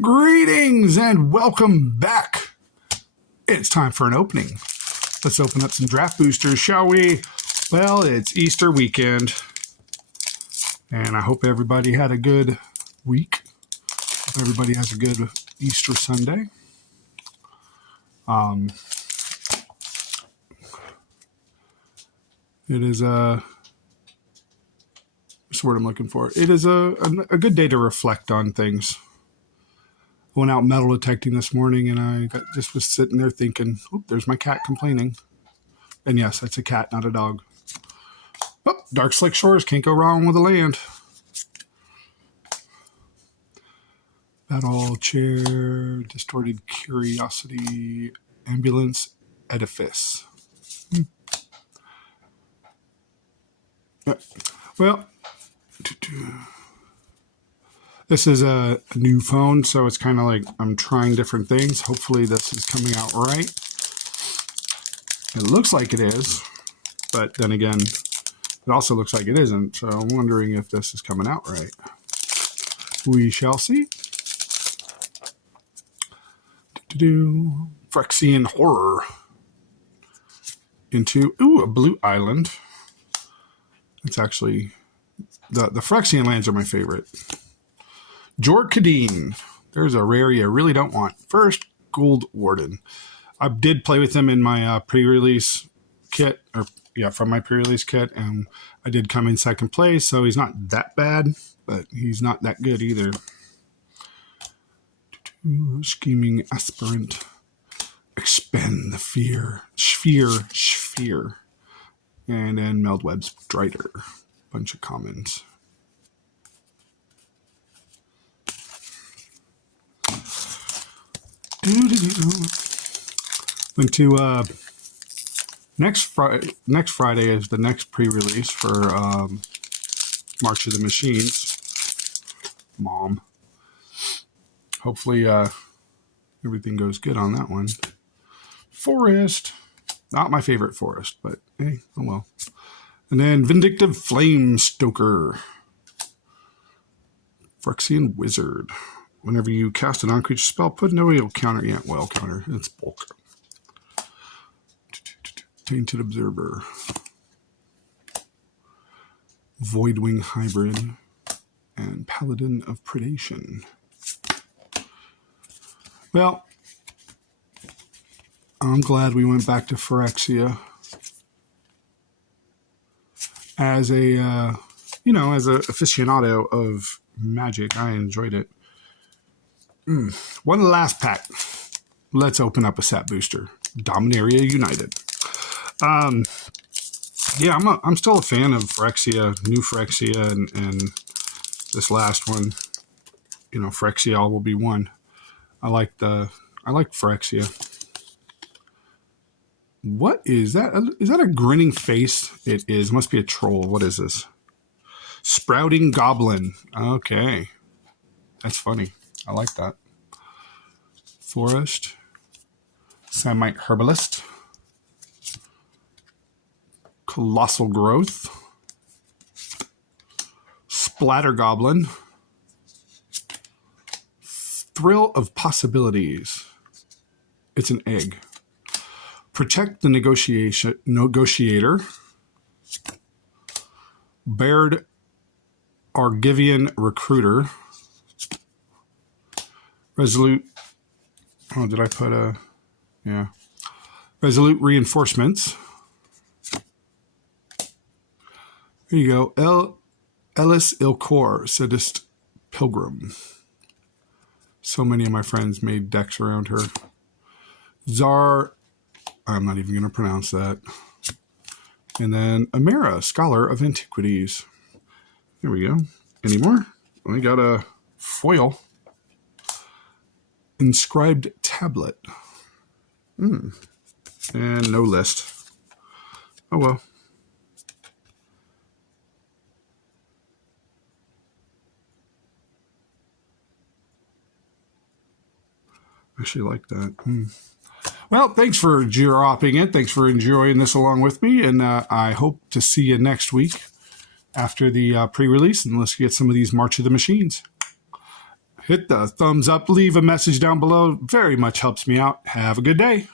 Greetings and welcome back. It's time for an opening. Let's open up some draft boosters, shall we? Well, it's Easter weekend, and I hope everybody had a good week. Hope everybody has a good Easter Sunday. It is what's the word I'm looking for? It is a good day to reflect on things. I went out metal detecting this morning, and I just was sitting there thinking, "Oh, there's my cat complaining." And yes, that's a cat, not a dog. Oh, Dark Slick Shores, can't go wrong with the land. Battle Chair, Distorted Curiosity, Ambulance Edifice. Yeah. Well, this is a new phone, so it's kind of like I'm trying different things. Hopefully this is coming out right. It looks like it is, but then again, it also looks like it isn't, so I'm wondering if this is coming out right. We shall see. Phyrexian Horror. Into, a blue island. It's actually, the Phyrexian lands are my favorite. Jor Kadeen. There's a rare you really don't want. First, Gold Warden. I did play with him in my pre-release kit, from my pre-release kit, and I did come in second place, so he's not that bad, but he's not that good either. Scheming Aspirant. Expend the Fear. Sphere. And then Meldweb's Drider. Bunch of commons. Went to next Friday is the next pre-release for March of the Machines. Mom. Hopefully everything goes good on that one. Forest. Not my favorite forest, but hey, oh well. And then Vindictive Flame Stoker. Phyrexian Wizard. Whenever you cast a non-creature spell, put no it'll counter. Yeah, well, counter. It's bulk. Tainted Observer. Voidwing Hybrid. And Paladin of Predation. Well, I'm glad we went back to Phyrexia. As a, as an aficionado of Magic, I enjoyed it. One last pack. Let's open up a set booster. Dominaria United. I'm still a fan of Phyrexia, new Phyrexia, and this last one. Phyrexia all will be one. I like Phyrexia. What is that? Is that a grinning face? It is. Must be a troll. What is this? Sprouting Goblin. Okay. That's funny. I like that. Forest. Samite Herbalist. Colossal Growth. Splatter Goblin. Thrill of Possibilities. It's an egg. Protect the Negotiator. Baird Argivian Recruiter. Resolute. Oh, did I put a... Yeah. Resolute Reinforcements. There you go. Ellis Ilcor, Sadist Pilgrim. So many of my friends made decks around her. Czar... I'm not even going to pronounce that. And then Amera, Scholar of Antiquities. There we go. Any more? We got a foil. Inscribed Tablet. And no list. Oh well. I actually like that. Well, thanks for dropping it. Thanks for enjoying this along with me. And I hope to see you next week after the pre-release. And let's get some of these March of the Machines. Hit the thumbs up, leave a message down below. Very much helps me out. Have a good day.